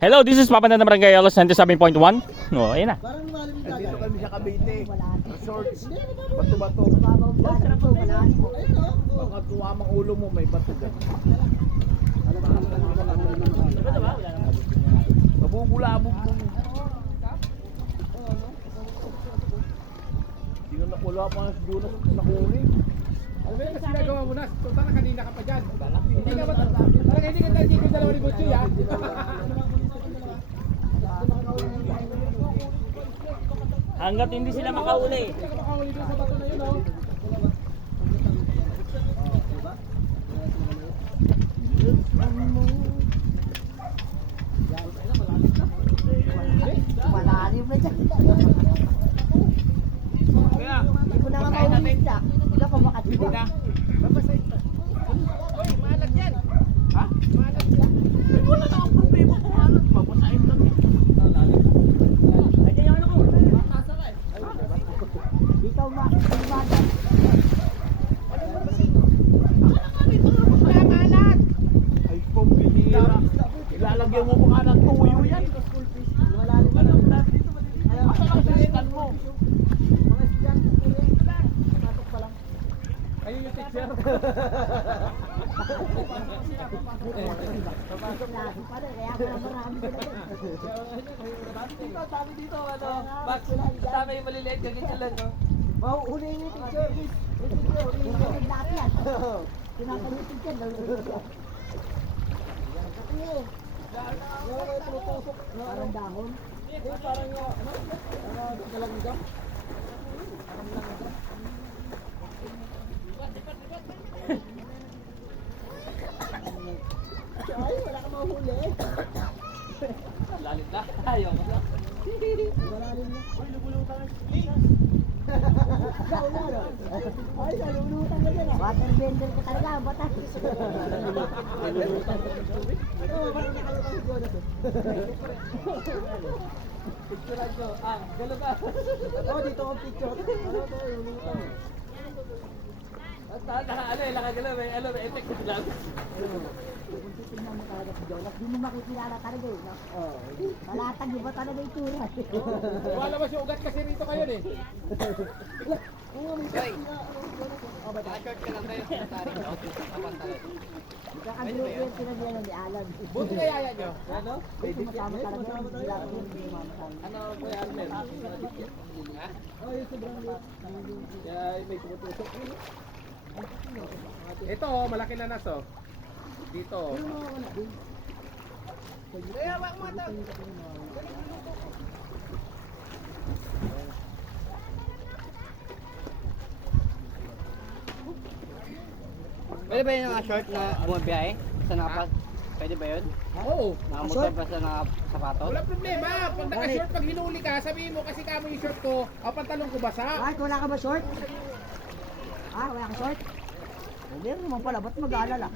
Hello, this is Papa na Barangay Alos 97.1. Oh, ayun na. Parang malalim ka. Dito kami sa Cavite. Resorts. Bato-bato. Baka tuwamang ulo mo, may bato dyan. Nabubulabog mo. Hindi na nakula pa na si Jonas nakuli. Ano ba yung ginagawa mo na? Tuta na kanina ka pa dyan. Hindi ka ba? Talaga hindi ka tayo dalawa ni Butchoy ha? Hanggat hindi sila makauli. Hindi ka makahuli doon sa bato na yun, oh. Malalim na dyan. Kaya, Hindi mo na nga maulit siya. Hindi ka pa makatiba. na. Ha? Ay, wala na akong problema kung ano. Mapasahin lang. Ikaw makatiba. Ay, pambihira. Ilalagyan mo mukha ng tuyo yan. Malalim na lang. Masakasitan mo. Ayun yung teacher. Lagi pa rin. Kaya pala marami sila dyan. Dito, sabi dito, ano, Max, sabi yung maliliit, ganyan sila, no? Mauuli yung teacher. Yung teacher. Yung lahat yan. Tinatang yung teacher. Parang dahon. Ay, wala ka mahuli. Lalit na, ayaw mo na. Malalim na. Ay, nalulutan ka dyan ah. Waterbender ka talaga, batas. Oo, parang nakalutang si Jonas. Picturean ko, gano'n ka. Oo, dito ang picture. Ano to, lulutan. At ano, nakagalaw, may effect na lang. Kung titignan mo talaga si Jonas, di mo makikilala talaga eh. No? Malatag iba talaga yung tura. Wala ba siya ugat kasi rito kayo eh. Oo, may Hoy. Oh, ba Short ka lang tayo, tarik na ako, kapantalan. Kakagroup yung pinagyan ni Alan. Buti kaya yan nyo. Ano? May sumasama talaga. Hindi lang yung sumasama. Ano, Kuya Arnel? Ha? Oh, yung sobrang late. Kaya may tumutusok. Ito, malaki na nas, oh. Dito, oh. Kaya, wak mo ito. Pwede ba yung short na bumabiyahe sa nakapas? Pwede ba yun? Oo. Nakamotor ba sa nakasapatos? Wala problema. Pag naka-short, pag hinuli ka, sabihin mo kasi kamo yung short ko, ang pantalon ko basa. Kahit wala ka ba short? Ah, wala ka short? Meron naman pala, ba't mag-aalala?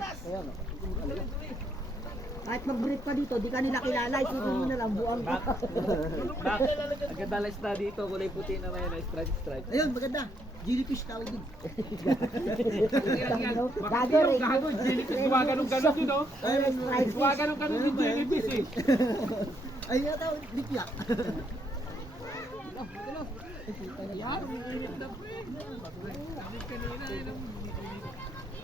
Kahit mag-brief ka dito, di ka nila kilala, isipin mo na lang, buang ka. Ang ganda lang na dito, kulay puti na may stripe. Ayun, maganda. Jellyfish tawag din. Gago rin. Gago, jellyfish. Gumaganong-ganon yun, oh. Gumaganong-ganon yung jellyfish, eh. Ayun nga tawag, dikya.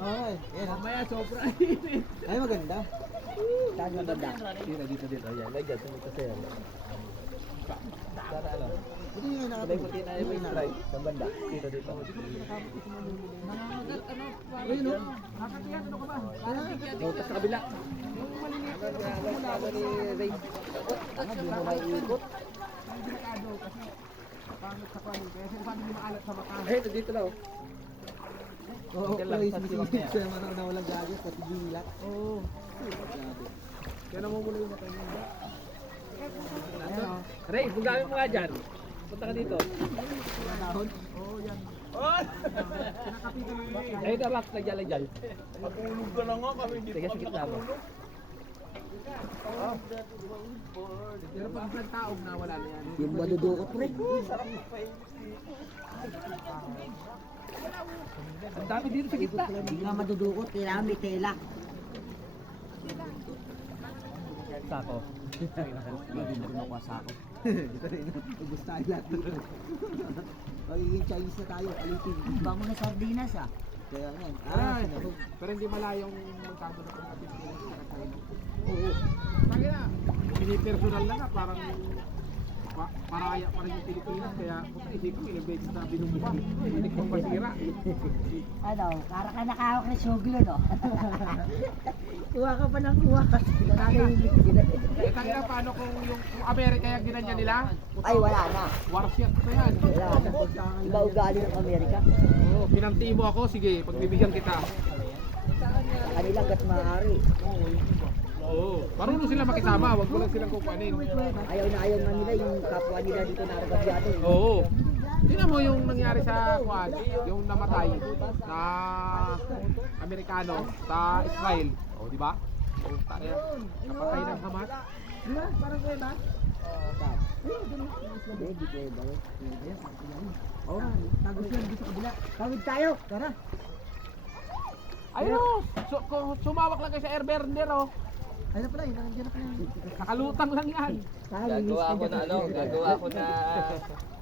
Ay, Mamaya sobra. ay maganda. Tago ganda. Dito. Ayan, lagyan. Tumita sa'yo. Para ano? Ito yung Kulay nakapag. puti na yung stripe. Sa banda. Dito. Ayun o. Tapos sa kabila. Ano ni Ray? Hindi mo maiikot. Ay, dito lang. Oo, Diyan lang, please, sa siwak bisig. niya. Siya man na walang gagawin, pati gilat. Oo. Kaya namumula yung mata niya. Ayun o. Ray, bugamit mo nga dyan. Punta ka dito. Ay, ito Max, lagyan. Matulog ka na nga kami dito. Sige, sa gitna mo. Pero pag isang taog na wala na yan. Yung madudukot pre. Ang dami dito sa gitna. Hindi nga madudukot, kailangan may tela. Sako. Hindi na rin makuha sa ako. Ito rin, ubus tayo lahat. Magiging Chinese na tayo, alipin. Iba mo na sardinas ah. Kaya nga. Ay, pero hindi malayong magkado na kung Pilipinas sa China. Oo. Kaya, personal lang nga, parang maraya pa rin yung Pilipinas, kaya kung isip ko, ilang beses na binumba, hindi ko masira. Ano, para ka nakahawak ng suglo, no? Kuha ka pa ng kuha kasi nakakahilig sila. Eh, tangina, paano kung yung Amerika yung ginanya nila? Ay, wala na. Warship pa yan. Wala na. Iba ugali ng Amerika. Oo, pinanti mo ako, sige, pagbibigyan kita. Sa kanila gat maaari. Oo, marunong sila makisama, wag mo lang silang kukuhanin. Ayaw na ayaw nga nila yung kapwa nila dito na argabyado. Oo. Tingnan mo yung nangyari sa Juan, yung namatay na Amerikano sa Israel. O, di ba? O, tayo. Napatay ng Hamas. Di ba? Parang kuya ba? Hindi kuya ba? Oo, tagos yan dito kabila. Tawid tayo, tara. Ayun o, sumawak lang kayo sa air burner o. Ayun na pala, yun nandiyan na pala. Nakalutang lang yan. Gagawa ako na ano, gagawa ako na...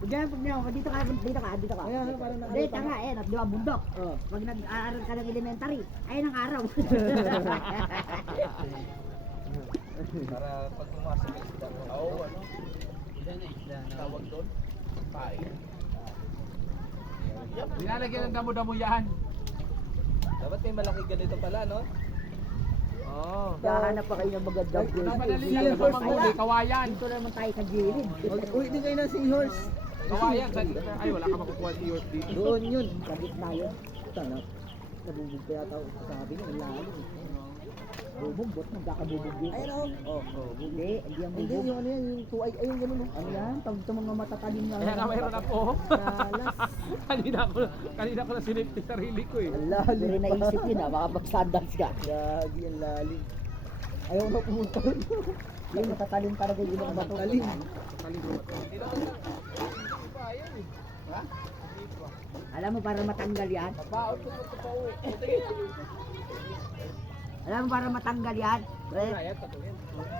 Pagyan, dito ka. Ayun, parang nakalimutan. Dito nga, eh, di ba, bundok. Pag nag-aaral ka ng elementary, ayun ang araw. Para pag pumasok yung isda mo. Oo, ano? Tawag doon? Pain. Nilalagyan ng damo-damo yan. Dapat may malaki ganito pala, no? Oo. Hahanap pa kayo ng magandang Madali yan sa panghuli, kawayan. Dito naman tayo sa gilid. Uy, di kayo na seahorse. Kawayan, ay wala ka makukuha si yours dito. Doon yun, sa gitna yun. Tanap. Nabubog pa yata ako sabi niya, ang lalim. Bubog, ba't nagkakabubog yun? Ayun o. Hindi, hindi ang bubog. Hindi, yung ano yan, yung tuay, ayun ganun. Ano yan? Tawag ito mga matatalim na. Kaya nga mayroon ako. Salas. kanina ko na sinipti sarili ko eh. Ang lalim. Hindi naisip yun baka pag-sandals ka. Gagi, ang lalim. Ayaw na pumunta rin. Yung matatalim talaga yung mga bato. Matatalim. Alam mo para matanggal yan? Baon ko pa uwi. Alam mo para matanggal yan?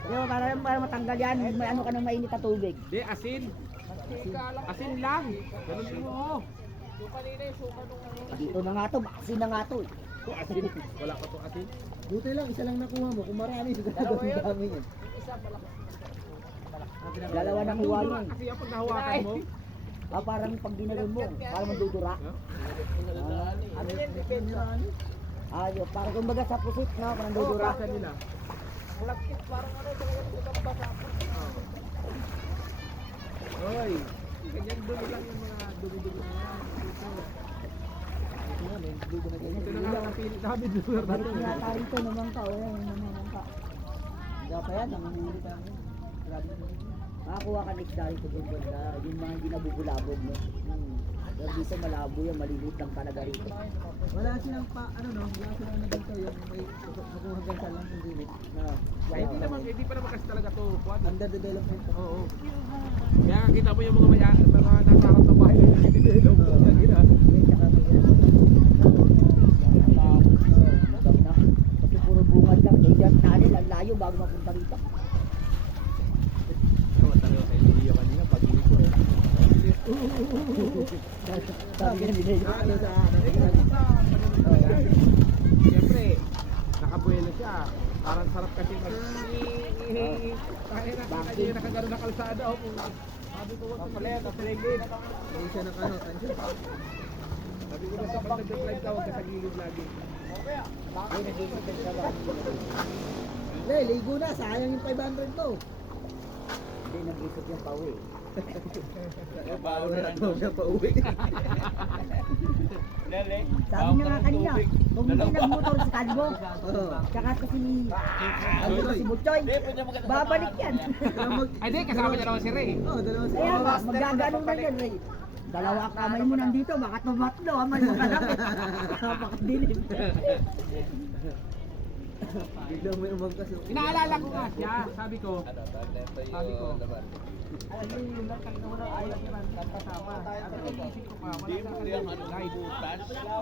Alam mo para matanggal yan, may ano ka ng mainit na tubig. Di, asin. Asin lang. Ganun mo. Dito na nga to, asin na nga to. Asin. Wala pa to asin. Buti lang, isa lang nakuha mo. Kung marami, sigurado ang dami yan. Dalawa nakuha yan. Kasi yung pag nahawakan mo, Parang pag dinalon mo, parang mandudura. Ano yan, depende. Ayun, parang kumbaga sa pusit, no? Parang mandudura. basa nila. Malakit, parang ano, talaga sa basa. Oy, ganyan dumi lang yung mga dumi-dumi na yan. Ito na nga ang pilit namin lugar na Balik to. nga tayo ito, naman ka. Wala, naman ka. Hindi pa yan, nanguhuli ka. Makakuha ka next dahil ito doon na yung mga hindi nabubulabog, no? Pero dito malabo yan, maliliit lang talaga rito. Wala silang wala silang dito yung may makuha gansa lang yung limit. Ay, hindi pa naman kasi talaga to. Kuwan. Under development. Oo. Kaya kita mo yung mga nasa harap ng bahay na hindi-develop. Kasi puro bungad lang, eh dyan tunnel, ang layo bago mapunta rito. Sabi nga nila yun. Siyempre, nakabuelo siya. Parang sarap kasi kaya na nakagano na kalsada. Sabi ko, wag pala yan, nasa-gilid. Hindi siya tansya. Sabi ko, basta pag nag-drive ka, wag ka sa gilid lagi. Ay, nag-iisip ka siya ba? Hindi, ligo na. Sayang yung 500 to. Hindi, nag-iisip yung pauwi. Bago na ito siya pauwi. Lele. Sabi niya nga kanina, kung hindi nagmotor si Kalbo, tsaka si Butchoy, babalik yan. Ay, di, kasama niya naman si Ray. Kaya nga, magaganong na yan, Ray. Dalawa kamay mo nandito, baka tumatlo, amay mo ka lang. Napakadilim. Biglang may umangkas. Inaalala ko nga siya, sabi ko. Ano, tawag na ito Sabi ko. yung laman. Alam mo yung lang kanina wala ayaw niya lang kasama. At naisip ko pa, wala sa kanila live.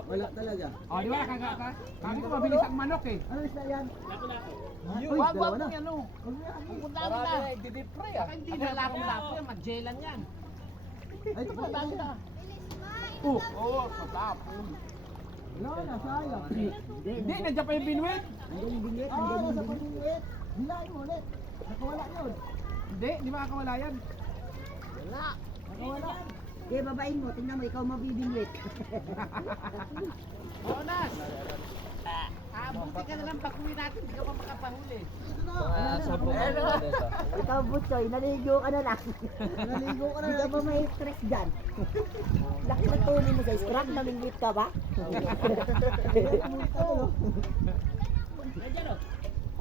Wala talaga. Oh, di ba kagata? Sabi ko mabilis ang manok eh. Ano isda yan? Yung wag wag mo yan oh. Marami na, i-deep fry ah. Hindi na lapong-lapo yan, magjelan yan. Ay, ito pa. Dami na. Oh, Oo, patapon. Wala na, sayang. hindi, nandiyan pa yung binwit. Nandiyan yung bingwit. Nandiyan yung bingwit. Hilahin mo ulit. Nakawala yun. Hindi, di makakawala yan. Nakawala. Okay, babain mo. Tingnan mo, ikaw mabibingwit. Jonas! Buti ka na lang pag-uwi natin, hindi ka pa makapahuli. Mga sabong ano dito. Ikaw, Butchoy, naligo ka na lang. Naligo ka na lang. Hindi ka ba may stress dyan? Laki na tuloy mo sa scrap, namingwit ka ba?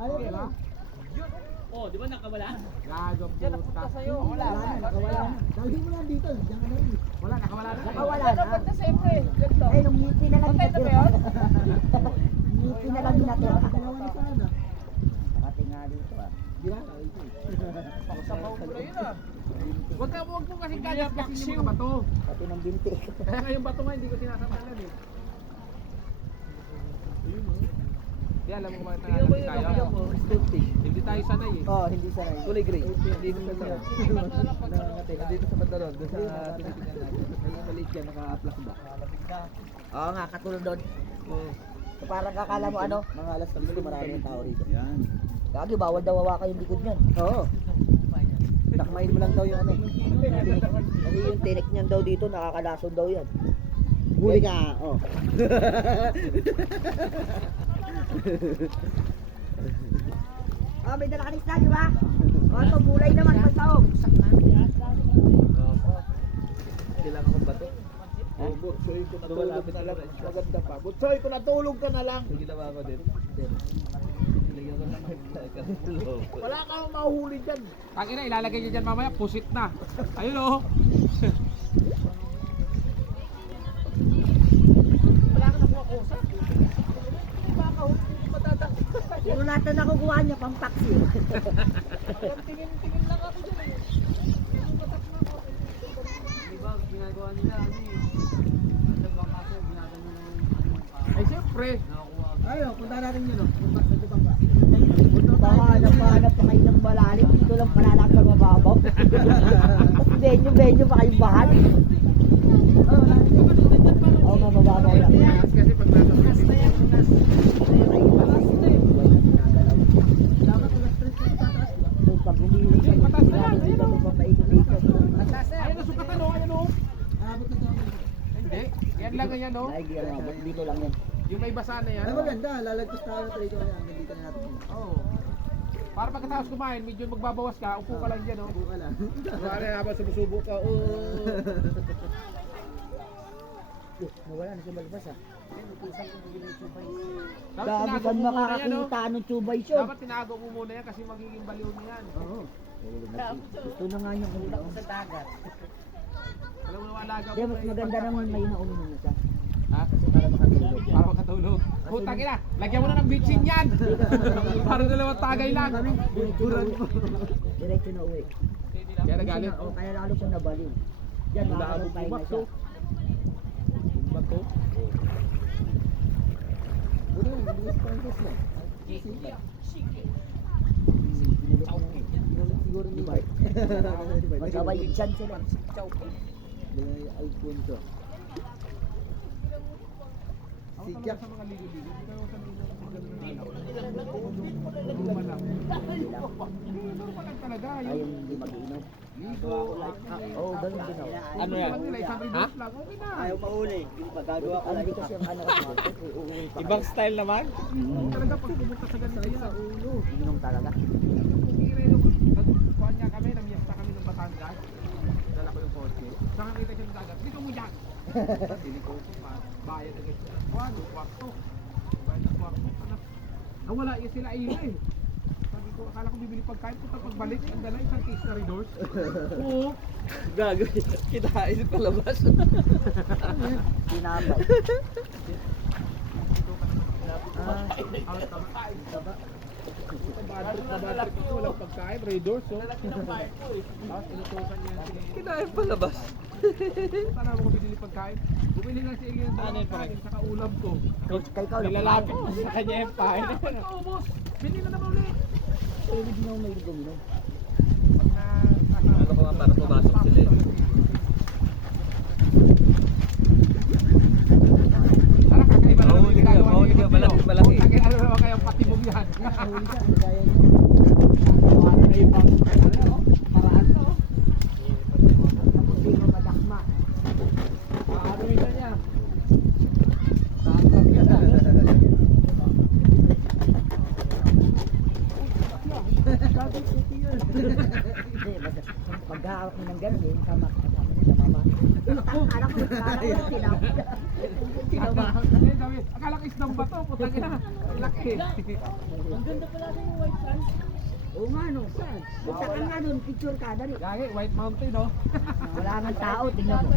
Ayaw ka na. Oh, di ba nakawala? Gago puta. Wala na, nakawala na. Dali mo lang dito, diyan ka na rin. Wala, nakawala na. Nakawala na. Ay, nung ngiti na lang natira. Ngiti na lang natira. Dalawa na sana. Nakating nga dito ah. Di ba? Sabaw ko na yun ah. Huwag mo kasi gagas kasi yung mga bato. Pati ng binti. Kaya nga yung bato nga hindi ko sinasambalan eh. Di alam mo kung tayo. Hindi tayo sanay eh. Oh, hindi sanay. Kulay gray. Dito sa sarap. Dito sa pantalon. Doon sa tinitingnan natin. May maliit yan, naka-plak ba? Oo nga, katulad doon. So, parang kakala mo ano, mga alas 3 marami ng tao rito. Yan. Kagi, bawal daw hawakan yung likod niyan. Oo. Takmain mo lang daw yung ano. Kasi yung tinik niyan daw dito, nakakalason daw yan. Huli ka, oh. May dala ka na, di ba? O, ito, gulay naman, pagsaog. Kailangan kong bato. Oh, Butsoy, kung natulog ka na lang, maganda pa. Butsoy, kung natulog ka na lang. Yung ginawa ko din. Lagyan ko ng loob. Wala kang mahuhuli dyan. Tangina, ilalagay niyo dyan mamaya, pusit na. Ayun oh. Wala ka nakuha kusa. Puro lahat na nakukuha niya, pang taxi. Tingin-tingin lang ako dyan eh. Diba, ginagawa nila ano eh. Ano ba kasi ginagawa nila Ay siyempre. Ayo, punta natin yun, oh. Punta sa bangka. Hanap pa kayo ng malalim. Dito lang pala sa mababaw. Tapos benyo pa kayong bahal. Oo, mababaw lang. Kasi pag nasa Pag humiwi ka, hindi ka mapapaikot-ikot. ayun oh, sukatan oh, ayun oh. Hindi, yan lang yan oh. Dito lang yan. Yung may basa na yan. Ay, maganda, lalagpas tayo sa rito yan. Dito na natin. Oo. Para pagkatapos kumain, medyo magbabawas ka, upo ka lang dyan oh. Buka lang. Para habang sumusubo ka, Nawala na siya malabas ah. Dapat Gabi tinago kan mo muna yan oh. makakakita ng tubay siya. Dapat tinago mo muna yan kasi magiging baliw na yan. Oo. Gusto na nga niya kung sa dagat. Alam mo na alaga Di, mas maganda naman may naunin na siya. Ha? Kasi para makatulog. Para makatulog. Putang ina, lagyan mo na ng bitchin yan. Para dalawang tagay lang. Diretso na uwi. Kaya nagalit. Oh, kaya lalo siya nabaliw. Yan, makakapag tayo na siya. bato. Buti lang, bilis pa ang test na. Siguro ni Bart. Magkabay yung chance sila. iPhone to. Sikyak. Sa mga ligo-ligo. Pero sa mga talaga. Ayaw hindi mag-inom. Oo, ganun din ako. Ano yan? Ha? Okay na. Ayaw mauli. Magagawa ko lang kasi ang anak ko. Uuwi pa. Ibang style naman. Talaga pag pumunta sa ganito yan. ulo. Inom talaga. Kuhan niya kami, namiyasta kami ng Batangas. Dala ko yung kotse. Saka kita siya ng dagat. Dito mo dyan! Dili ko pa. Bayad agad siya. Kuhan, kwarto. Bayad ng kwarto. Anak. Nawala yun sila iyo eh. Sabi ko, akala ko bibili pagkain. Puta pagbalik, ang dala isang case na Redors. Oo. Gago. Kita isip palabas. Tinapay. Out of time. Badrik ito, walang pagkain, Raiders, so. Tapos inutusan niya si... Kinain palabas. Sana mo ko binili pagkain. Bumili lang si Elian ng pagkain, saka ulam ko. Kay ikaw lang. Nilalapit ko sa kanya yung pain. Ubus! Bili na naman ulit! Hindi na ako may guminom. Ano ko nga para pumasok sila eh. Tara, kakaiba na naman yung ginagawa Mahuli ka, malaki. Putangin, ano naman kayang patibog yan? Huli siya, ang gaya niya. Ano na yung pang... Ano na, paraan na, oh. Tapos di mo madakma. Ano yun niya? Tatap yan, ah. Bakit ito yun? Pag-hawak mo ng gano'n, yung kasama nila mama. Anak ko, Tinabahan ka na yun, sabi, akala ko isdang ba to? Putangin na. Laki. Ang ganda pala sa yung white sand. Oo nga no, saan? Sa kanya nun, picture ka, dali. Gagi, White Mountain, oh. Wala nang tao, tingnan mo.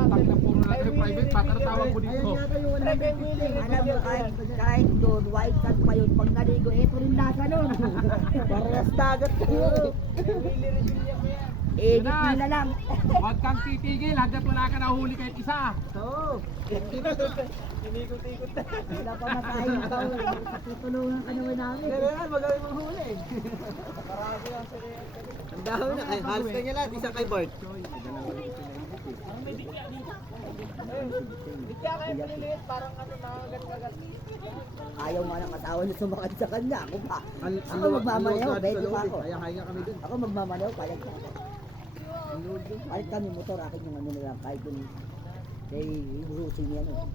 Tangin na puro natin private, baka natawag mo dito. Alam mo, kahit doon, white sand pa yun. Pag naligo, eto rin nasa nun. Parehas dagat kayo. Edit nyo na lang. Huwag kang titigil hanggat wala ka nahuli kahit isa. Oo. Wala pa makain pa. Tutulungan ka naman namin. Magawin mong huli. Ang dami na. Ay, halos kanya lahat. Isang kay Bart. Ayaw nga ng asawa niya sumakad sa kanya. Ako pa. Ako magmamaneho, pwede pa ako. Kaya kami dun. Ako magmamaneho, payag ka. Palit kami motor, akin yung ano nila, kahit yung kay Rusi niya no.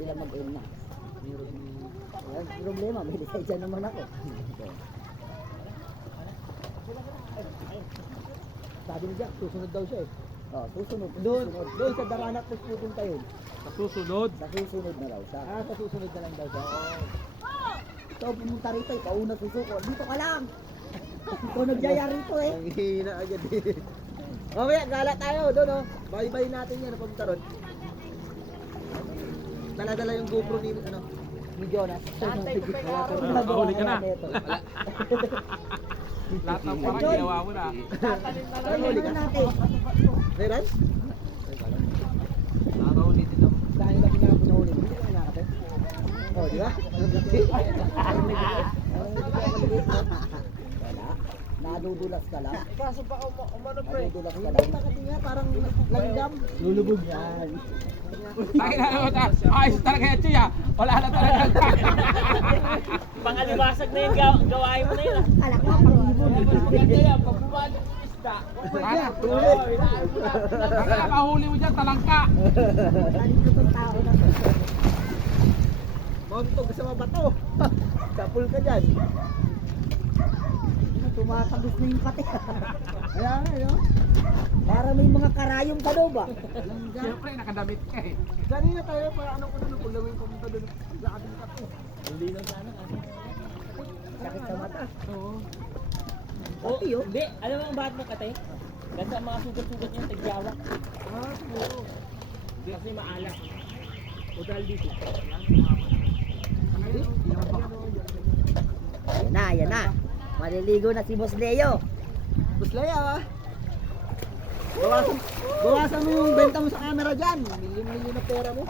Sila mag-aim na. Walang problema, may lisensya naman ako. Sabi ni Jack, susunod daw siya eh. Oh, susunod. Doon sa Daranak po pupunta yun. Sa susunod. Sa susunod na daw siya. Sa susunod na lang daw siya. Ikaw pumunta rito, ikaw una susuko. Dito ka lang! Ikaw nagyaya rito eh. Ang hina agad eh. Mamaya, gala tayo doon oh. Bye-bye natin yan, napunta ron. Dala-dala yung GoPro ni, ano. Ni Jonas. Nakahuli ka na. Lahat ng parang ginawa mo na. Ano natin? Meron? Nakahuli din ako. Dahil lagi na pinahuli. Hindi ka nakakapit. Oh, di ba? Wala. Nadudulas ka lang. Kaso pa umano pre. Nadudulas ka Hindi lang. makati nga, parang langgam. Lulubog yan. Tangin na naman, ayos talaga yan siya. Wala na talaga. Pangalibasag na yung gawain mo na yun. Alak mo, pag-ibon. Sana, mahuli mo dyan, talangka. Nalito tong tao na to. Montog sa mga bato. Kapul ka dyan. Tumatagos na yung kate. Kaya nga, no? Para may mga karayom sa loob ah. Siyempre, nakadamit ka eh. Kanina tayo, para ano ko doon, pulawin pumunta doon sa ating kato. Sakit sa mata. Oo. Oh, hindi. Alam mo kung bakit mo kate? Kasi ang mga sugat-sugat niya tagyawak. Ah, siguro. Kasi maalas. O dahil dito. Yan na, yan na. Maliligo na si Boss Leo. Boss Lea, bawasan mo yung benta mo sa camera dyan. Milyon-milyon na pera mo.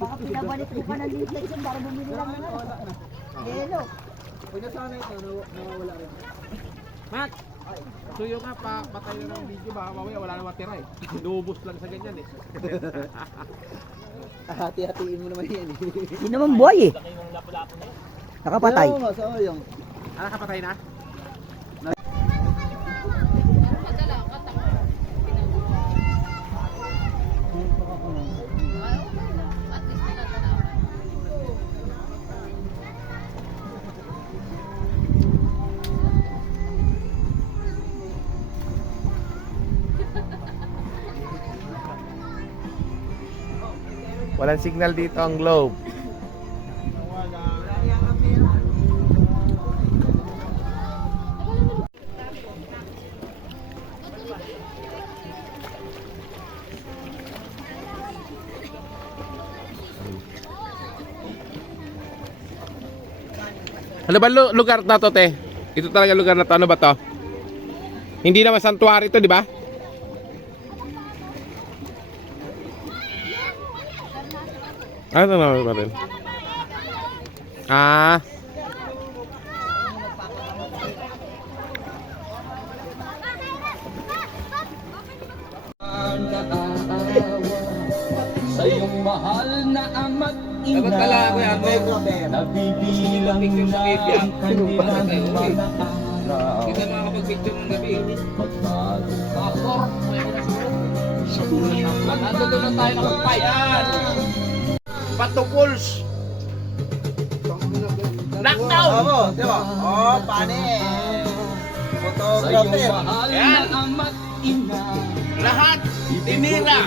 Baka pinabalik mo pa ng leaflet yun para bumili lang ng ano. Lelo. Pag nasana ito, nawawala rin. Mac! Suyo nga, patay na ng video baka mamaya wala na matira eh. Inubos lang sa ganyan eh. Hati-hatiin mo naman yan eh. Hindi naman buhay eh. Nakapatay. Oo nga, sayang. Ah, kapatay na? Walang signal dito ang globe. Ano ba lugar na to, te? Ito talaga lugar na to. Ano ba to? Hindi naman santuary to, di ba? Ano naman ba rin? Ah. Sa iyong mahal na ama't ina. Dapat pala ako yan, Nabibilang na ang kanilang mga araw. Hindi na makakapag-picture ng gabi. Nandito na tayo ng payan. Patukuls. Knockdown! Oo, di ba? Oh, pane. Sa iyong Photographer. mahal na Yan. ama't ina. Lahat tinira.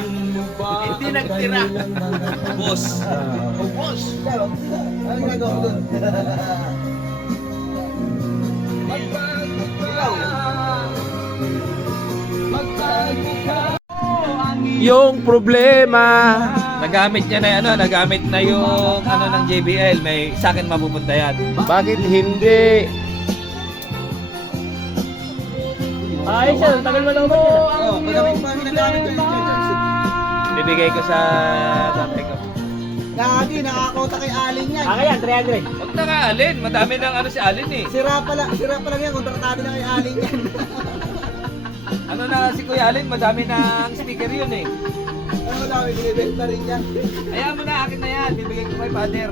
Hindi nagtira. Boss. Boss. Ano ginagawa mo dun? Yung problema. Nagamit niya na ano, nagamit na yung ano ng JBL. May sa akin mapupunta yan. Bakit hindi? Ayos yan, tagal mo lang ba yan? Oh, magamit pa yung nagamit ko yung Bibigay ko sa tatay ko. Lagi, nakakota kay Alin yan. Yan, 300. Huwag na nga, Alin. Madami ng ano si Alin eh. Sira pa lang yan, kontratado na kay Alin yan. Ano na si Kuya Alin, madami ng speaker yun eh. Ano dami, binibenta rin yan. Hayaan mo na, akin na yan. Bibigay ko kay Father.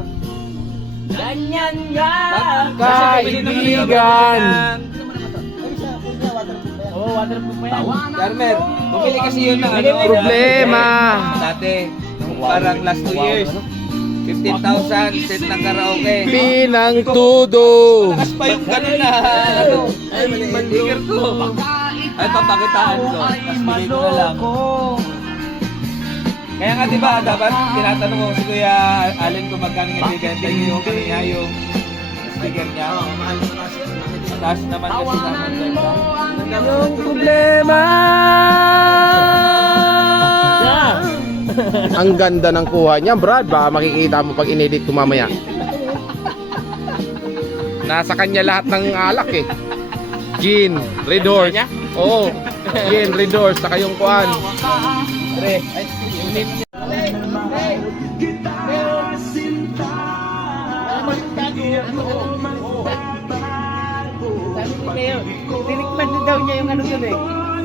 Ganyan yan! Kaibigan. Ano siya, kunya, waterproof ba yan? Oo, waterproof pa yan. Garmer, bumili kasi yun ng ano. Problema. Dati, nung parang last 2 years. 15,000 set ng karaoke. Pinang tudo. Lakas pa yung gano'n na ano. Ay, speaker ko. Ay, papakitaan ko. Tapos bigay ko na lang. Kaya nga diba, dapat tinatanong ko si Kuya Allen kung magkano yung bigyan yung kanya yung speaker niya. Oo, mahal mo na siya. Mataas naman kasi naman. Yung problema. Ang ganda ng kuha niya, Brad. Baka makikita mo pag inedit ko mamaya. Nasa kanya lahat ng alak eh. Gin, Red Horse. Oo. Gin, Red Horse, saka yung kuhan. Pre, Tinikman din daw niya yung ano yun eh.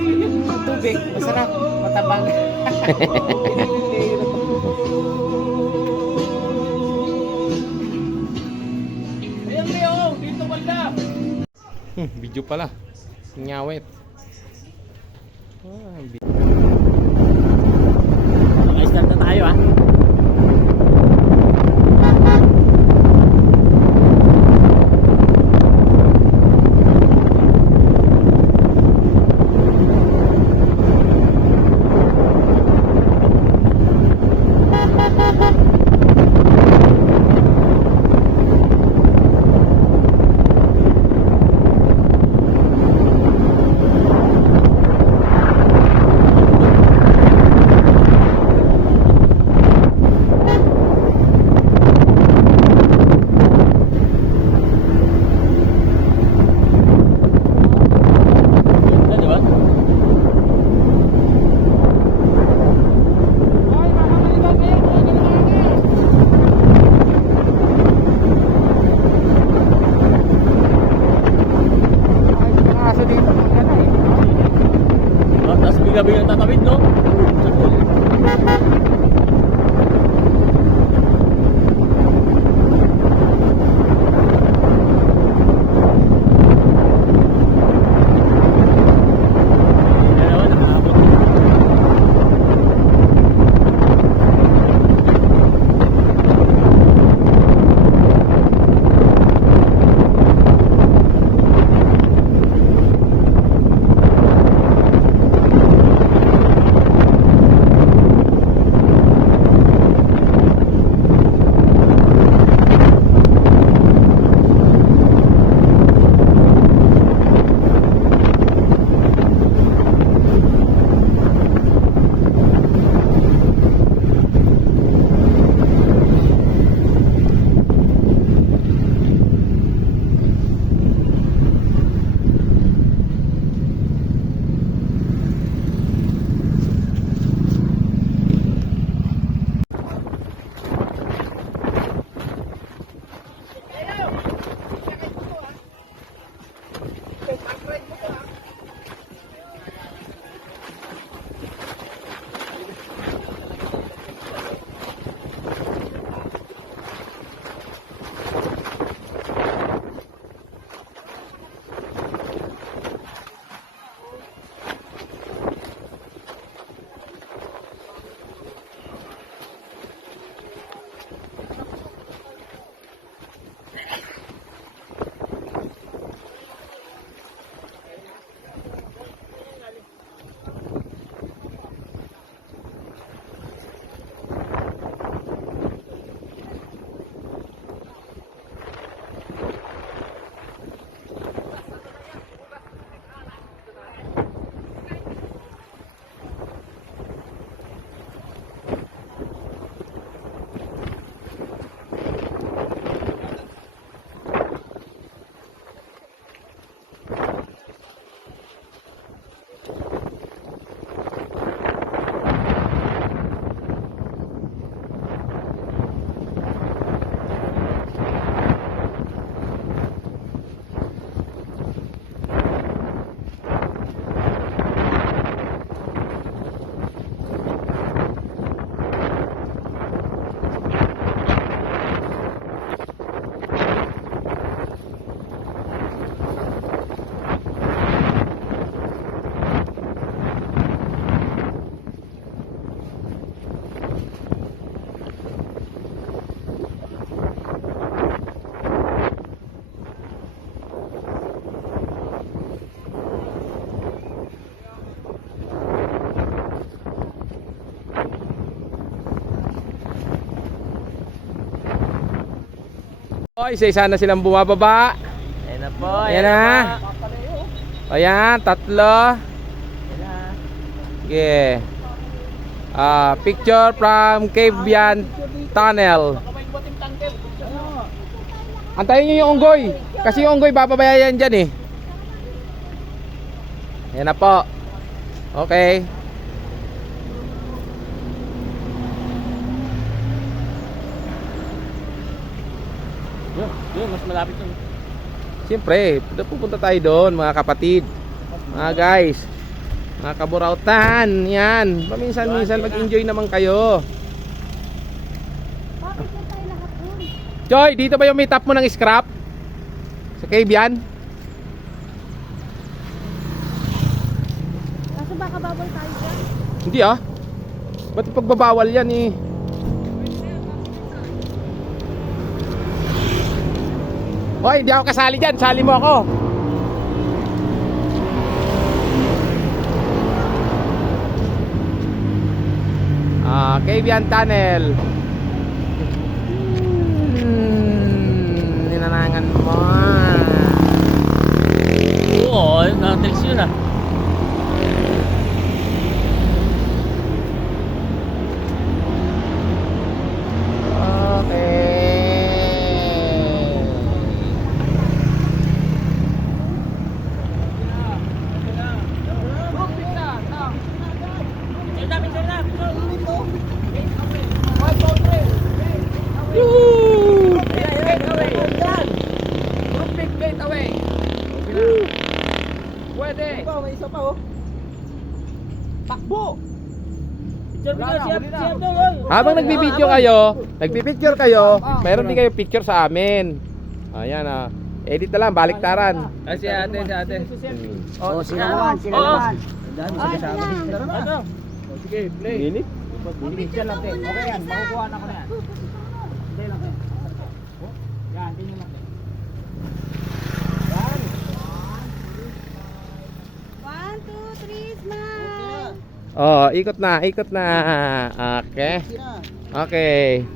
Yung tubig, masarap, matabang. Ayan, Leo. Dito wala. Video pala. Nyawet. Start na tayo ah. Tapos bigla-bigla tatawid, no? Sa pool. O, isa-isa na silang bumababa. Ayan na po. Ayan na. Ayan, tatlo. Okay. Picture from Cavebian Tunnel. Antayin nyo yung unggoy. Kasi yung unggoy bababa yan dyan eh. Ayan na po. Okay. Yun, mas malapit yun. Siyempre, pupunta tayo doon mga kapatid. Mga guys. Mga kaburautan. Yan. Paminsan-minsan mag-enjoy naman kayo. Joy, dito ba yung meet up mo ng scrap? Sa cave yan? Kaso baka bawal tayo dyan. Hindi ah. Ba't pagbabawal yan eh? Hoy, hindi ako kasali dyan. Sali mo ako. Cavebian Tunnel. Ninanangan mo. Oo, na-tricks yun ah. Pwede. May isa pa oh. Takbo. Habang nagbibideo kayo, nagpipicture kayo, mayroon din kayo picture sa amin. Ayan ah. Edit na lang, baliktaran. Si ate. Oh, sila naman, sila naman. Dahil sige sa amin. Tara na. Sige, play. Init. Picture lang din. Okay yan, makukuha na ko na yan. Hindi lang yan. Yan, tingin lang din. 1, 2, 3, smile! Oh, ikot na, ikot na. Okay. Okay.